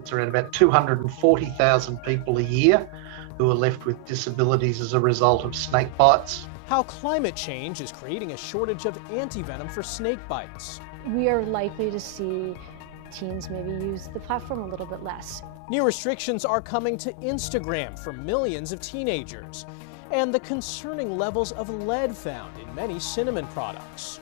It's around about 240,000 people a year who are left with disabilities as a result of snake bites. How climate change is creating a shortage of antivenom for snake bites. We are likely to see teens maybe use the platform a little bit less. New restrictions are coming to Instagram for millions of teenagers. And the concerning levels of lead found in many cinnamon products.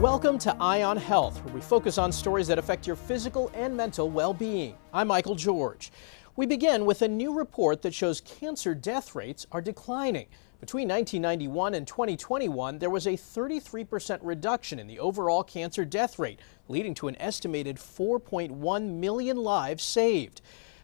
Welcome to Eye on Health, where we focus on stories that affect your physical and mental well-being. I'm Michael George. We begin with a new report that shows cancer death rates are declining. Between 1991 and 2021, there was a 33% reduction in the overall cancer death rate, leading to an estimated 4.1 million lives saved.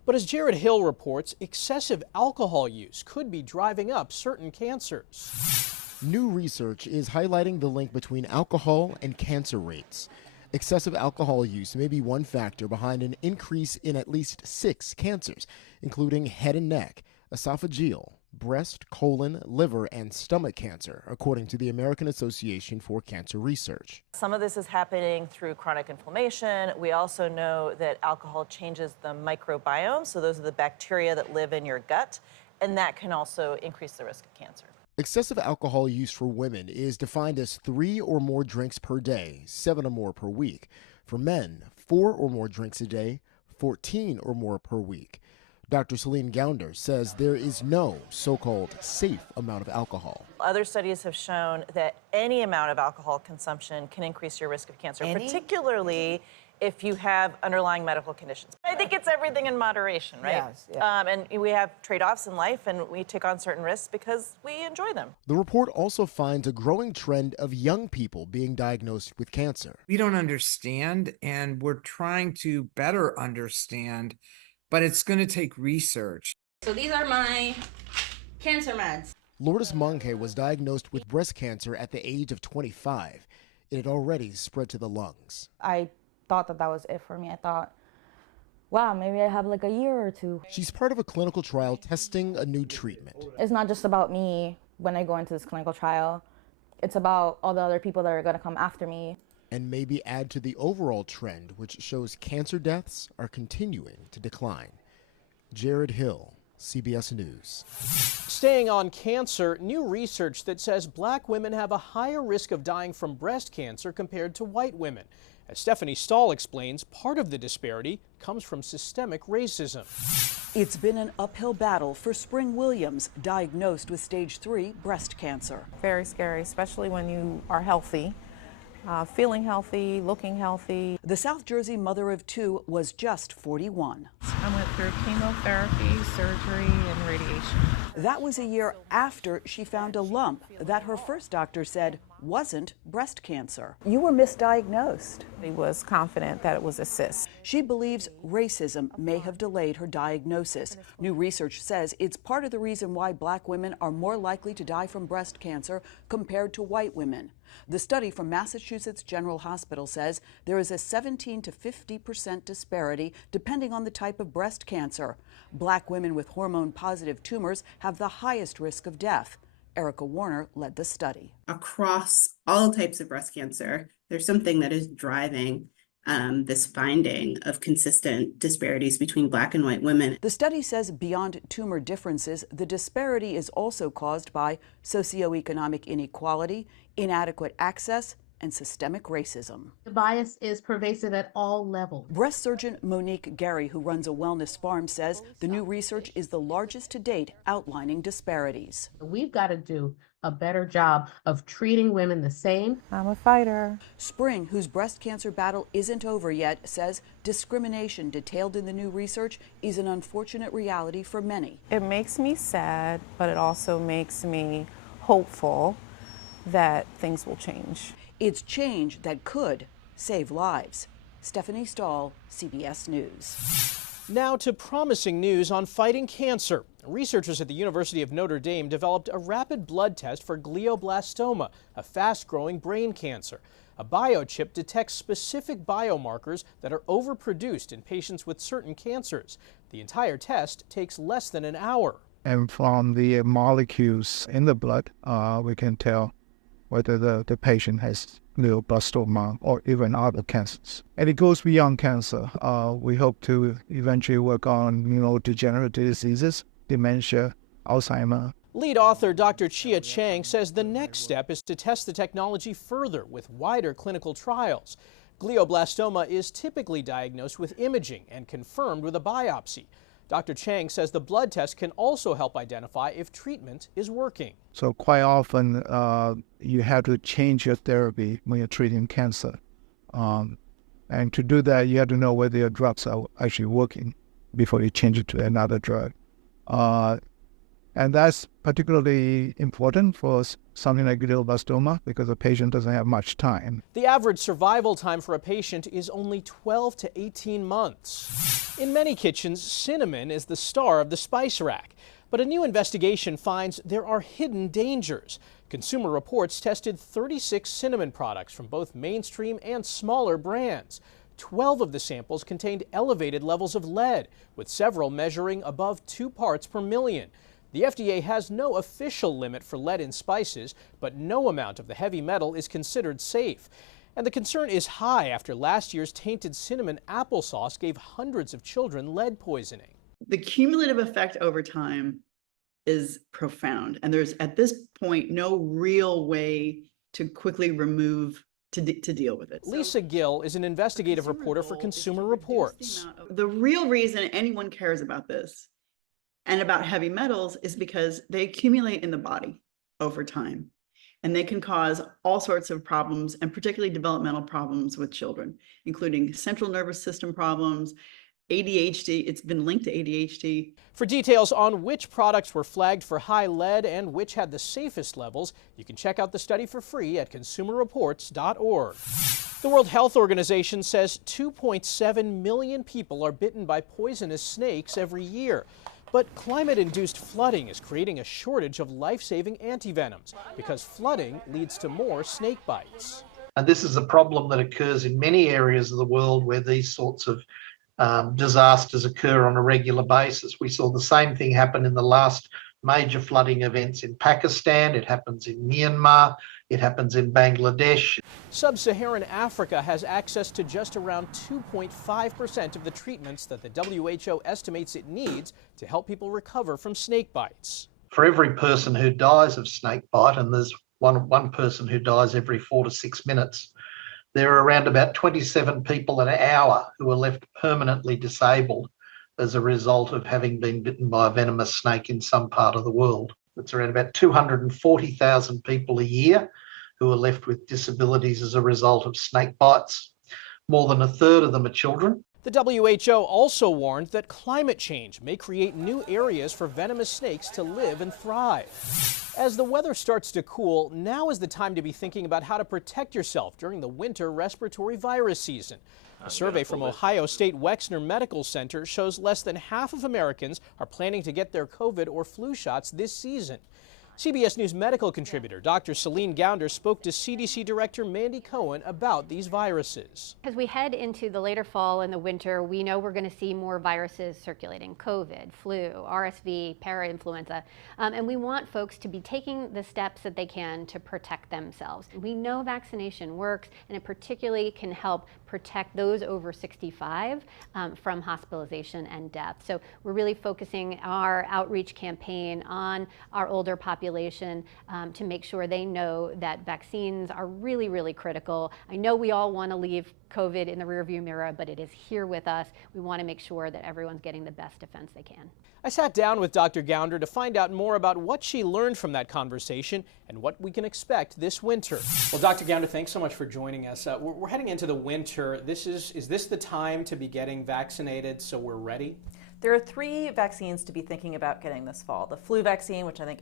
But as Jared Hill reports, excessive alcohol use could be driving up certain cancers. New research is highlighting the link between alcohol and cancer rates. Excessive alcohol use may be one factor behind an increase in at least 6 cancers, including head and neck, esophageal, breast, colon, liver, and stomach cancer, according to the American Association for Cancer Research. Some of this is happening through chronic inflammation. We also know that alcohol changes the microbiome, so those are the bacteria that live in your gut, and that can also increase the risk of cancer. Excessive alcohol use for women is defined as 3 or more drinks per day, 7 or more per week. For men, 4 or more drinks a day, 14 or more per week. Dr. Celine Gounder says there is no so-called safe amount of alcohol. Other studies have shown that any amount of alcohol consumption can increase your risk of cancer, particularly if you have underlying medical conditions. I think it's everything in moderation, right? Yes, yeah. And we have trade-offs in life, and we take on certain risks because we enjoy them. The report also finds a growing trend of young people being diagnosed with cancer. We don't understand, and we're trying to better understand, but it's going to take research. So these are my cancer meds. Lourdes Monge was diagnosed with breast cancer at the age of 25. It had already spread to the lungs. I thought that was it for me. I thought, wow, maybe I have like a year or two. She's part of a clinical trial testing a new treatment. It's not just about me when I go into this clinical trial. It's about all the other people that are going to come after me. And maybe add to the overall trend, which shows cancer deaths are continuing to decline. Jared Hill, CBS News. Staying on cancer, new research that says black women have a higher risk of dying from breast cancer compared to white women. As Stephanie Stahl explains, part of the disparity comes from systemic racism. It's been an uphill battle for Spring Williams, diagnosed with stage 3 breast cancer. Very scary, especially when you are healthy. Feeling healthy, looking healthy. The South Jersey mother of 2 was just 41. I went through chemotherapy, surgery, and radiation. That was a year after she found a lump that her first doctor said wasn't breast cancer. You were misdiagnosed. He was confident that it was a cyst. She believes racism may have delayed her diagnosis. New research says it's part of the reason why black women are more likely to die from breast cancer compared to white women. The study from Massachusetts General Hospital says there is a 17 to 50% disparity depending on the type of breast cancer. Black women with hormone-positive tumors have the highest risk of death. Erica Warner led the study. Across all types of breast cancer, there's something that is driving this finding of consistent disparities between black and white women. The study says beyond tumor differences, the disparity is also caused by socioeconomic inequality, inadequate access, and systemic racism. The bias is pervasive at all levels. Breast surgeon Monique Gary, who runs a wellness farm, says the new research is the largest to date outlining disparities. We've got to do a better job of treating women the same. I'm a fighter. Spring, whose breast cancer battle isn't over yet, says discrimination detailed in the new research is an unfortunate reality for many. It makes me sad, but it also makes me hopeful that things will change. It's change that could save lives. Stephanie Stahl, CBS News. Now to promising news on fighting cancer. Researchers at the University of Notre Dame developed a rapid blood test for glioblastoma, a fast-growing brain cancer. A biochip detects specific biomarkers that are overproduced in patients with certain cancers. The entire test takes less than an hour. And from the molecules in the blood, we can tell whether the patient has glioblastoma or even other cancers. And it goes beyond cancer. We hope to eventually work on neurodegenerative diseases, dementia, Alzheimer. Lead author Dr. Chia Chang says the next step is to test the technology further with wider clinical trials. Glioblastoma is typically diagnosed with imaging and confirmed with a biopsy. Dr. Chang says the blood test can also help identify if treatment is working. So quite often you have to change your therapy when you're treating cancer. And to do that, you have to know whether your drugs are actually working before you change it to another drug. And that's particularly important for something like glioblastoma because the patient doesn't have much time. The average survival time for a patient is only 12 to 18 months. In many kitchens, cinnamon is the star of the spice rack. But a new investigation finds there are hidden dangers. Consumer Reports tested 36 cinnamon products from both mainstream and smaller brands. 12 of the samples contained elevated levels of lead, with several measuring above 2 parts per million. The FDA has no official limit for lead in spices, but no amount of the heavy metal is considered safe. And the concern is high after last year's tainted cinnamon applesauce gave hundreds of children lead poisoning. The cumulative effect over time is profound, and there's at this point no real way to quickly remove to deal with it. Lisa Gill is an investigative reporter for Consumer Reports. The real reason anyone cares about this and about heavy metals is because they accumulate in the body over time, and they can cause all sorts of problems, and particularly developmental problems with children, including central nervous system problems, ADHD. It's been linked to ADHD. For details on which products were flagged for high lead and which had the safest levels, you can check out the study for free at consumerreports.org. The World Health Organization says 2.7 million people are bitten by poisonous snakes every year. But climate-induced flooding is creating a shortage of life-saving antivenoms because flooding leads to more snake bites. And this is a problem that occurs in many areas of the world where these sorts of disasters occur on a regular basis. We saw the same thing happen in the last major flooding events in Pakistan. It happens in Myanmar. It happens in Bangladesh. Sub-Saharan Africa has access to just around 2.5% of the treatments that the WHO estimates it needs to help people recover from snake bites. For every person who dies of snake bite, and there's one person who dies every 4 to 6 minutes, there are around about 27 people an hour who are left permanently disabled as a result of having been bitten by a venomous snake in some part of the world. It's around about 240,000 people a year who are left with disabilities as a result of snake bites. More than a third of them are children. The WHO also warned that climate change may create new areas for venomous snakes to live and thrive. As the weather starts to cool, now is the time to be thinking about how to protect yourself during the winter respiratory virus season. A survey from Ohio State Wexner Medical Center shows less than half of Americans are planning to get their COVID or flu shots this season. CBS News medical contributor Dr. Celine Gounder spoke to CDC Director Mandy Cohen about these viruses. As we head into the later fall and the winter, we know we're going to see more viruses circulating: COVID, flu, RSV, parainfluenza, and we want folks to be taking the steps that they can to protect themselves. We know vaccination works, and it particularly can help protect those over 65 from hospitalization and death. So we're really focusing our outreach campaign on our older population to make sure they know that vaccines are really, really critical. I know we all want to leave COVID in the rearview mirror, but it is here with us. We want to make sure that everyone's getting the best defense they can. I sat down with Dr. Gounder to find out more about what she learned from that conversation and what we can expect this winter. Well, Dr. Gounder, thanks so much for joining us. We're heading into the winter. Is this the time to be getting vaccinated so we're ready? There are 3 vaccines to be thinking about getting this fall. The flu vaccine, which I think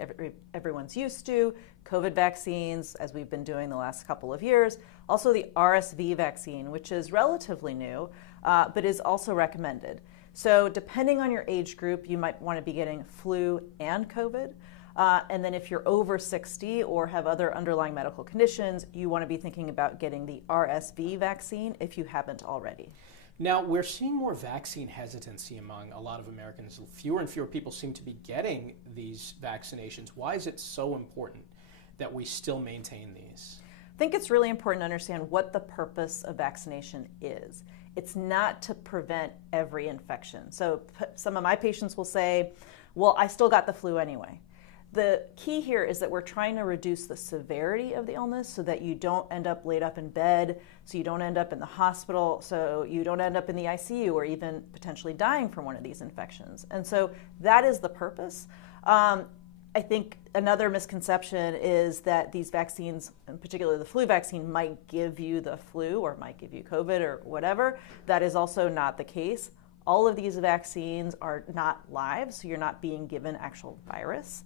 everyone's used to, COVID vaccines, as we've been doing the last couple of years, also the RSV vaccine, which is relatively new, but is also recommended. So depending on your age group, you might want to be getting flu and COVID. And then if you're over 60 or have other underlying medical conditions, you want to be thinking about getting the RSV vaccine if you haven't already. Now, we're seeing more vaccine hesitancy among a lot of Americans. Fewer and fewer people seem to be getting these vaccinations. Why is it so important that we still maintain these? I think it's really important to understand what the purpose of vaccination is. It's not to prevent every infection. So some of my patients will say, well, I still got the flu anyway. The key here is that we're trying to reduce the severity of the illness so that you don't end up laid up in bed, so you don't end up in the hospital, so you don't end up in the ICU or even potentially dying from one of these infections. And so that is the purpose. I think another misconception is that these vaccines, in particular the flu vaccine, might give you the flu or might give you COVID or whatever. That is also not the case. All of these vaccines are not live, so you're not being given actual virus.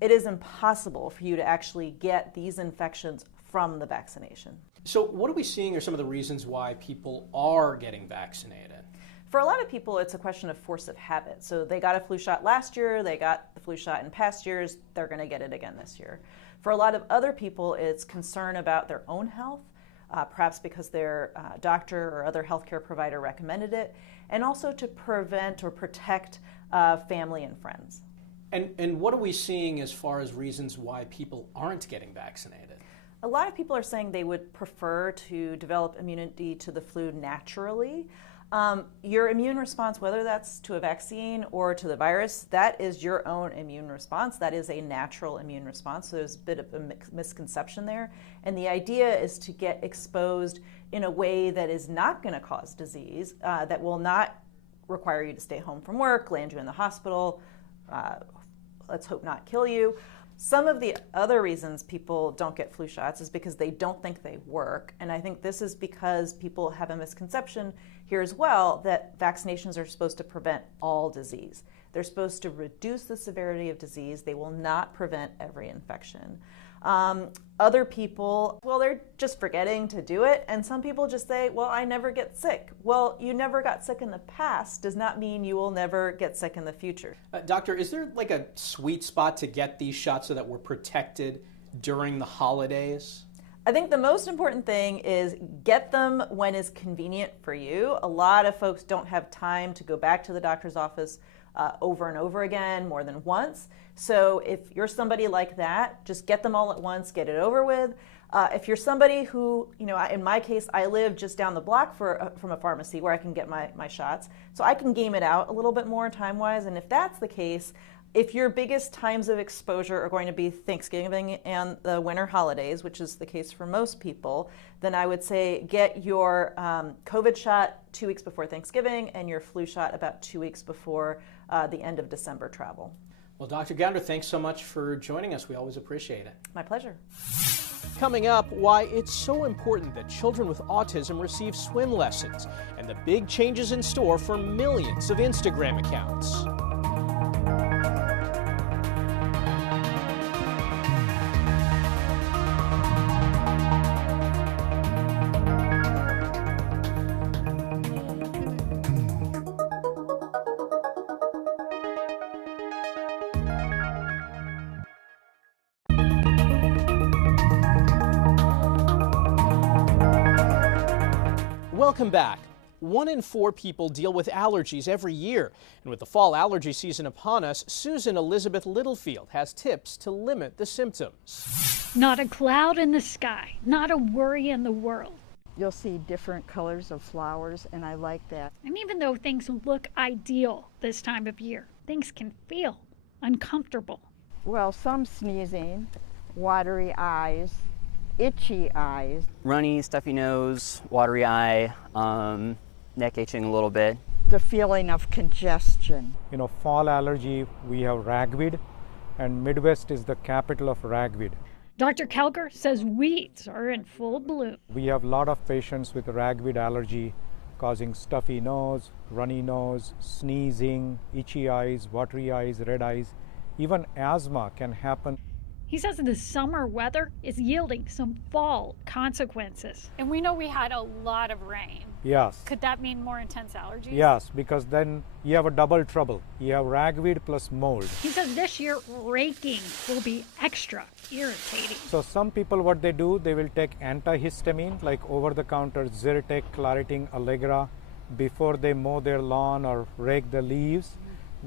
It is impossible for you to actually get these infections from the vaccination. So what are we seeing are some of the reasons why people are getting vaccinated? For a lot of people, it's a question of force of habit. So they got a flu shot last year, they got the flu shot in past years, they're going to get it again this year. For a lot of other people, it's concern about their own health, perhaps because their doctor or other healthcare provider recommended it, and also to prevent or protect family and friends. And what are we seeing as far as reasons why people aren't getting vaccinated? A lot of people are saying they would prefer to develop immunity to the flu naturally. Your immune response, whether that's to a vaccine or to the virus, that is your own immune response. That is a natural immune response. So there's a bit of a misconception there. And the idea is to get exposed in a way that is not going to cause disease, that will not require you to stay home from work, land you in the hospital, let's hope not kill you. Some of the other reasons people don't get flu shots is because they don't think they work. And I think this is because people have a misconception here as well that vaccinations are supposed to prevent all disease. They're supposed to reduce the severity of disease. They will not prevent every infection. Other people, well, they're just forgetting to do it. And some people just say, well, I never get sick. Well, you never got sick in the past does not mean you will never get sick in the future. Doctor, is there like a sweet spot to get these shots so that we're protected during the holidays? I think the most important thing is get them when is convenient for you. A lot of folks don't have time to go back to the doctor's office over and over again, more than once. So if you're somebody like that, just get them all at once, get it over with. If you're somebody who, in my case, I live just down the block from a pharmacy where I can get my shots, so I can game it out a little bit more time-wise. And if that's the case, if your biggest times of exposure are going to be Thanksgiving and the winter holidays, which is the case for most people, then I would say get your COVID shot 2 weeks before Thanksgiving and your flu shot about 2 weeks before the end of December travel. Well, Dr. Gounder, thanks so much for joining us. We always appreciate it. My pleasure. Coming up, why it's so important that children with autism receive swim lessons and the big changes in store for millions of Instagram accounts. Welcome back. 1 in 4 people deal with allergies every year. And with the fall allergy season upon us, Susan Elizabeth Littlefield has tips to limit the symptoms. Not a cloud in the sky, not a worry in the world. You'll see different colors of flowers, and I like that. And even though things look ideal this time of year, things can feel uncomfortable. Well, some sneezing, watery eyes, itchy eyes. Runny, stuffy nose, watery eye, neck itching a little bit. The feeling of congestion. Fall allergy, we have ragweed, and Midwest is the capital of ragweed. Dr. Kelker says weeds are in full bloom. We have a lot of patients with ragweed allergy causing stuffy nose, runny nose, sneezing, itchy eyes, watery eyes, red eyes. Even asthma can happen. He says the summer weather is yielding some fall consequences. And we know we had a lot of rain. Yes. Could that mean more intense allergies? Yes, because then you have a double trouble. You have ragweed plus mold. He says this year raking will be extra irritating. So some people, what they do, they will take antihistamine like over-the-counter Zyrtec, Claritin, Allegra before they mow their lawn or rake the leaves.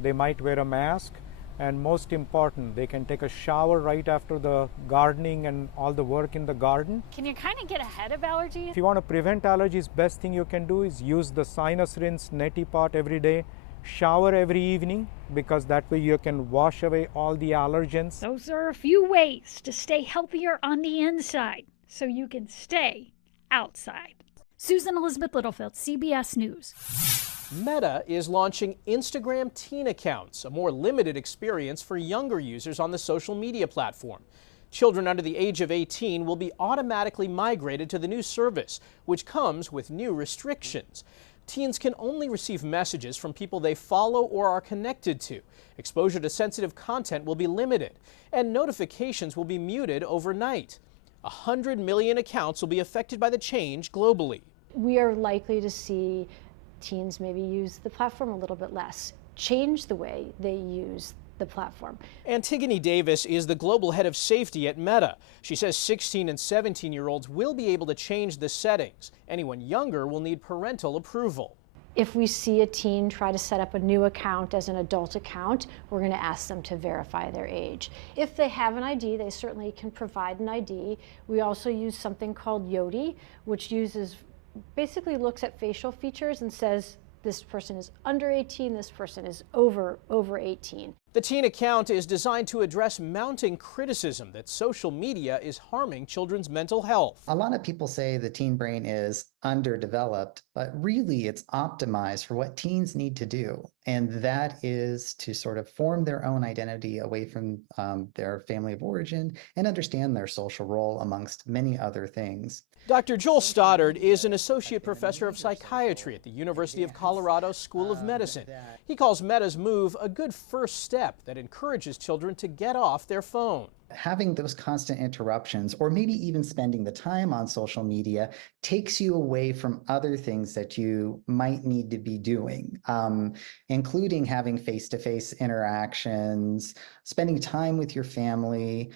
They might wear a mask. And most important, they can take a shower right after the gardening and all the work in the garden. Can you kind of get ahead of allergies? If you want to prevent allergies, best thing you can do is use the sinus rinse neti pot every day. Shower every evening, because that way you can wash away all the allergens. Those are a few ways to stay healthier on the inside so you can stay outside. Susan Elizabeth Littlefield, CBS News. Meta is launching Instagram teen accounts, a more limited experience for younger users on the social media platform. Children under the age of 18 will be automatically migrated to the new service, which comes with new restrictions. Teens can only receive messages from people they follow or are connected to. Exposure to sensitive content will be limited, and notifications will be muted overnight. 100 million accounts will be affected by the change globally. We are likely to see teens maybe use the platform a little bit less, change the way they use the platform. Antigone Davis is the global head of safety at Meta. She says 16 and 17-year-olds will be able to change the settings. Anyone younger will need parental approval. If we see a teen try to set up a new account as an adult account, we're going to ask them to verify their age. If they have an ID, they certainly can provide an ID. We also use something called Yoti, which basically looks at facial features and says this person is under 18, this person is over 18. The teen account is designed to address mounting criticism that social media is harming children's mental health. A lot of people say the teen brain is underdeveloped, but really it's optimized for what teens need to do. And that is to sort of form their own identity away from their family of origin and understand their social role amongst many other things. Dr. Joel Stoddard is an associate professor of psychiatry at the University of Colorado School of Medicine. He calls Meta's move a good first step that encourages children to get off their phone. Having those constant interruptions, or maybe even spending the time on social media, takes you away from other things that you might need to be doing, including having face-to-face interactions, spending time with your family,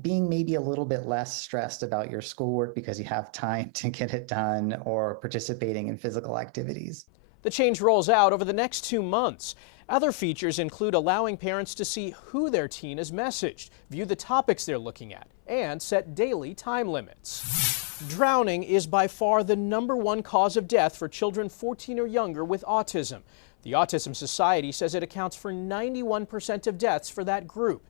being maybe a little bit less stressed about your schoolwork because you have time to get it done, or participating in physical activities. The change rolls out over the next 2 months. Other features include allowing parents to see who their teen has messaged, view the topics they're looking at, and set daily time limits. Drowning is by far the #1 cause of death for children 14 or younger with autism. The Autism Society says it accounts for 91% of deaths for that group.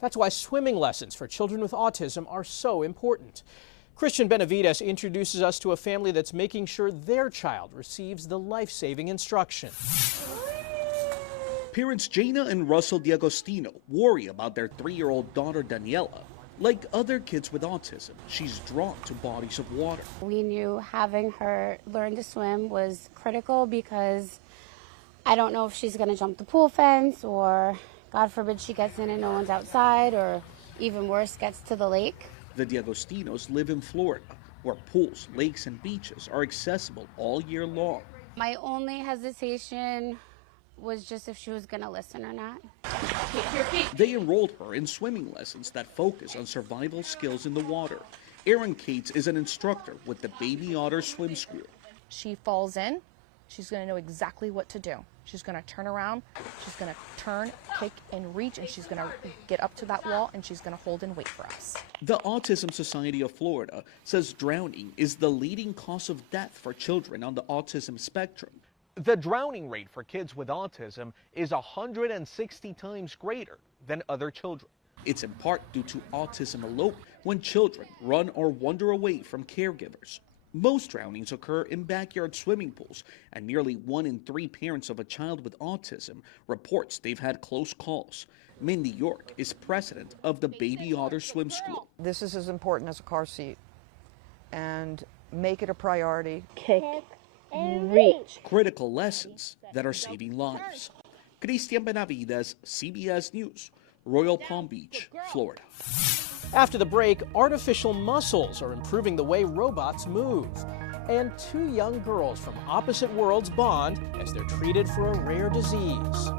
That's why swimming lessons for children with autism are so important. Christian Benavides introduces us to a family that's making sure their child receives the life-saving instruction. Parents Jana and Russell D'Agostino worry about their 3-year-old daughter Daniela. Like other kids with autism, she's drawn to bodies of water. We knew having her learn to swim was critical because I don't know if she's going to jump the pool fence, or God forbid she gets in and no one's outside, or even worse, gets to the lake. The D'Agostinos live in Florida, where pools, lakes, and beaches are accessible all year long. My only hesitation was just if she was going to listen or not. They enrolled her in swimming lessons that focus on survival skills in the water. Erin Cates is an instructor with the Baby Otter Swim School. She falls in, she's going to know exactly what to do. She's going to turn around, she's going to turn, kick, and reach, and she's going to get up to that wall, and she's going to hold and wait for us. The Autism Society of Florida says drowning is the leading cause of death for children on the autism spectrum. The drowning rate for kids with autism is 160 times greater than other children. It's in part due to autism alone, when children run or wander away from caregivers. Most drownings occur in backyard swimming pools, and nearly 1 in 3 parents of a child with autism reports they've had close calls. Mindy York is president of the Baby Otter Swim School. This is as important as a car seat, and make it a priority. Kick and reach. Critical lessons that are saving lives. Christian Benavides, CBS News, Royal Palm Beach, Florida. After the break, artificial muscles are improving the way robots move. And 2 young girls from opposite worlds bond as they're treated for a rare disease.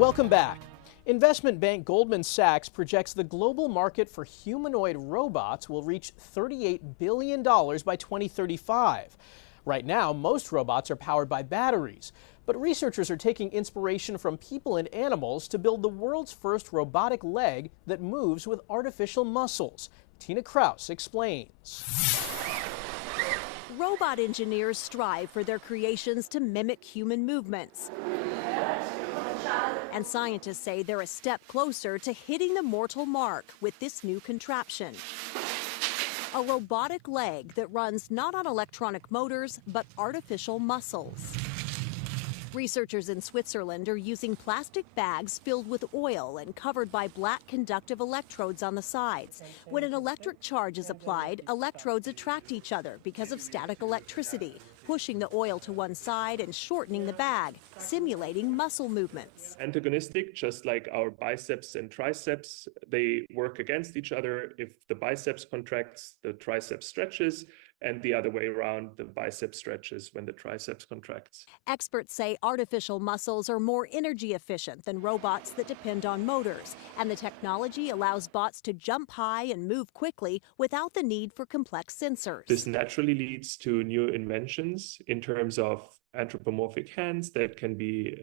Welcome back. Investment bank Goldman Sachs projects the global market for humanoid robots will reach $38 billion by 2035. Right now, most robots are powered by batteries, but researchers are taking inspiration from people and animals to build the world's first robotic leg that moves with artificial muscles. Tina Kraus explains. Robot engineers strive for their creations to mimic human movements. And scientists say they're a step closer to hitting the mortal mark with this new contraption. A robotic leg that runs not on electronic motors, but artificial muscles. Researchers in Switzerland are using plastic bags filled with oil and covered by black conductive electrodes on the sides. When an electric charge is applied, electrodes attract each other because of static electricity, pushing the oil to one side and shortening the bag, simulating muscle movements. Antagonistic, just like our biceps and triceps, they work against each other. If the biceps contracts, the triceps stretches, and the other way around, the bicep stretches when the triceps contracts. Experts say artificial muscles are more energy efficient than robots that depend on motors, and the technology allows bots to jump high and move quickly without the need for complex sensors. This naturally leads to new inventions in terms of anthropomorphic hands that can be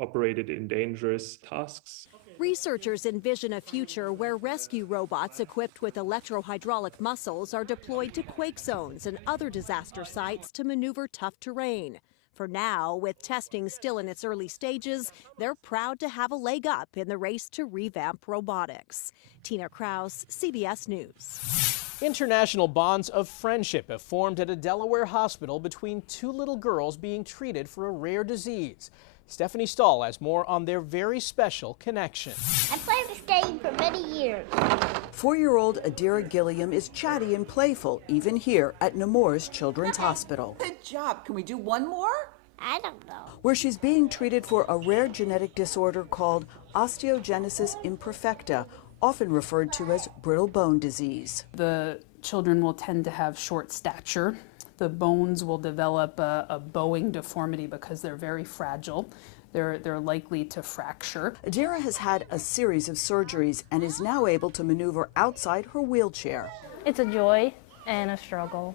operated in dangerous tasks. Researchers envision a future where rescue robots equipped with electrohydraulic muscles are deployed to quake zones and other disaster sites to maneuver tough terrain. For now, with testing still in its early stages, they're proud to have a leg up in the race to revamp robotics. Tina Kraus, CBS News. International bonds of friendship have formed at a Delaware hospital between two little girls being treated for a rare disease. Stephanie Stahl has more on their very special connection. I played this game for many years. 4-year-old Adira Gilliam is chatty and playful, even here at Nemours Children's Hospital. Good job. Can we do one more? I don't know. Where she's being treated for a rare genetic disorder called osteogenesis imperfecta, often referred to as brittle bone disease. The children will tend to have short stature. The bones will develop a bowing deformity because they're very fragile. They're likely to fracture. Adira has had a series of surgeries and is now able to maneuver outside her wheelchair. It's a joy and a struggle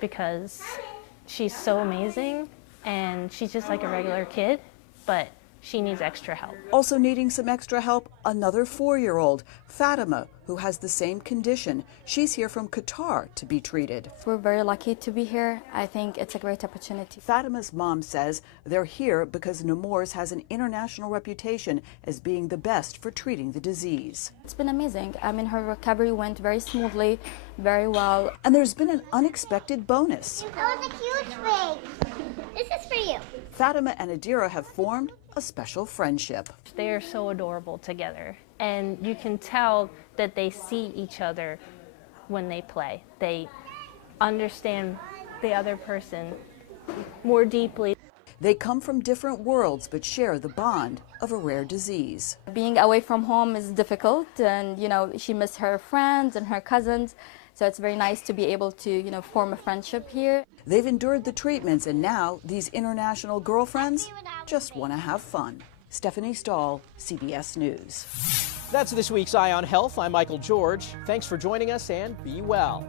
because she's so amazing and she's just like a regular kid, but she needs extra help. Also needing some extra help, another 4-year-old, Fatima, who has the same condition. She's here from Qatar to be treated. We're very lucky to be here. I think it's a great opportunity. Fatima's mom says they're here because Nemours has an international reputation as being the best for treating the disease. It's been amazing. I mean, her recovery went very smoothly, very well. And there's been an unexpected bonus. That was a huge thing. This is for you. Fatima and Adira have formed a special friendship. They are so adorable together, and you can tell that they see each other when they play. They understand the other person more deeply. They come from different worlds but share the bond of a rare disease. Being away from home is difficult, and she misses her friends and her cousins. So it's very nice to be able to, form a friendship here. They've endured the treatments, and now these international girlfriends just want to have fun. Stephanie Stahl, CBS News. That's this week's Eye on Health. I'm Michael George. Thanks for joining us, and be well.